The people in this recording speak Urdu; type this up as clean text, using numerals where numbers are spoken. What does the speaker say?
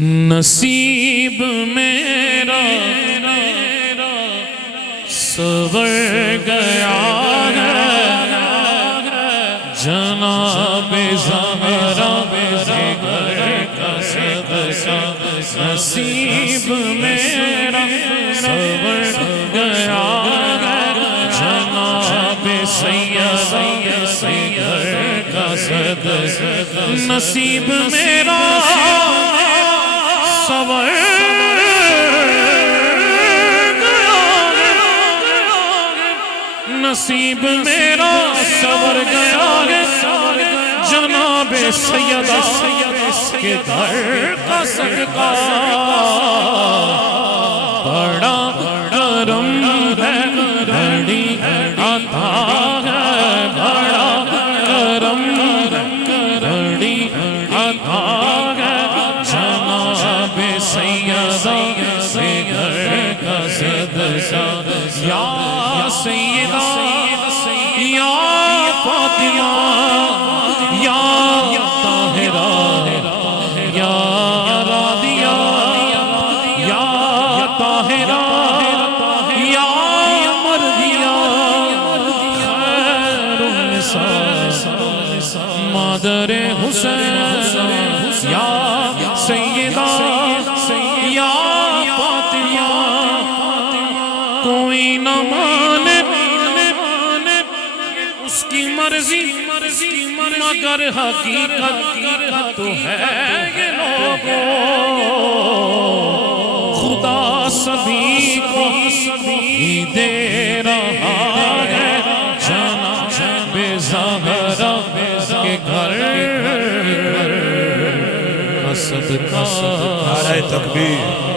نصیب میرا سور گیا ہے جناب زہرا کے گھر کا صدقہ نصیب میرا سور گیا ہے جناب سیدہ کے گھر کا صدقہ نصیب میرا سور نصیب میرا سور گیا ہے جناب سیدہ کے گھر کا صدقہ بڑا کرم ہے بڑی عطا ہے بڑا کرم بڑی عطا ہے جناب سیدہ کے گھر کا صدقہ یا سیدہ یا فاطمہ یا طاہرہ یا راضیہ یا طاہرہ یا مرضیہ خیر النساء مادر حسین یا سیدہ یا فاطمہ کوئی نہ مانے اس کی مرضی مگر حقیقت تو ہے یہ لوگوں خدا سبھی کو ہی دے رہا ہے جناب زہرا کے گھر کا صدقہ نعرہ تکبیر